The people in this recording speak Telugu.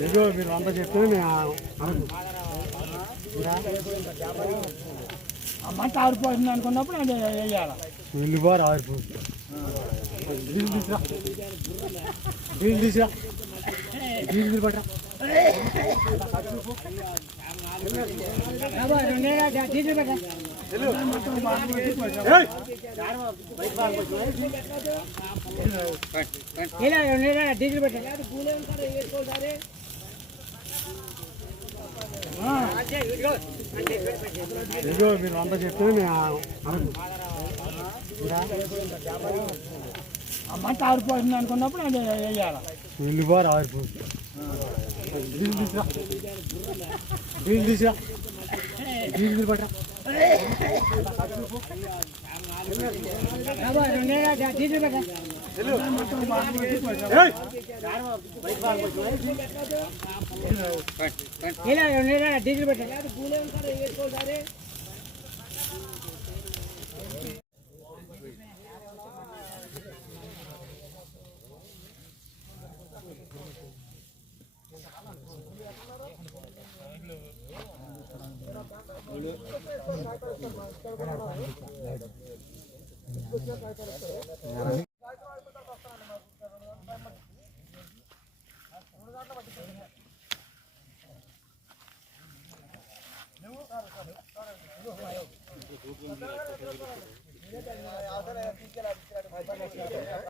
ఏదో మీరు అంతా చెప్తే మంట ఆరిపోతుంది అనుకున్నప్పుడు అది వేయాలి? వెళ్ళిపోరు ఆరిపో. నీళ్ళు తీసురా. నీళ్ళు తీసురా. నీళ్ళు పట్టరా డీజిల్ పెట్ట ఏదో మీరు అంత చెప్తే నేను మంట ఆరిపోతుంది అనుకున్నప్పుడు అది వేయాలి. వెళ్ళిపోరు ఆరిపో నీళ్ళు తీసురా నీళ్ళు తీసురా నీళ్ళు పట్టరా డీజిల్ పెట్ట Yeah, yeah, yeah.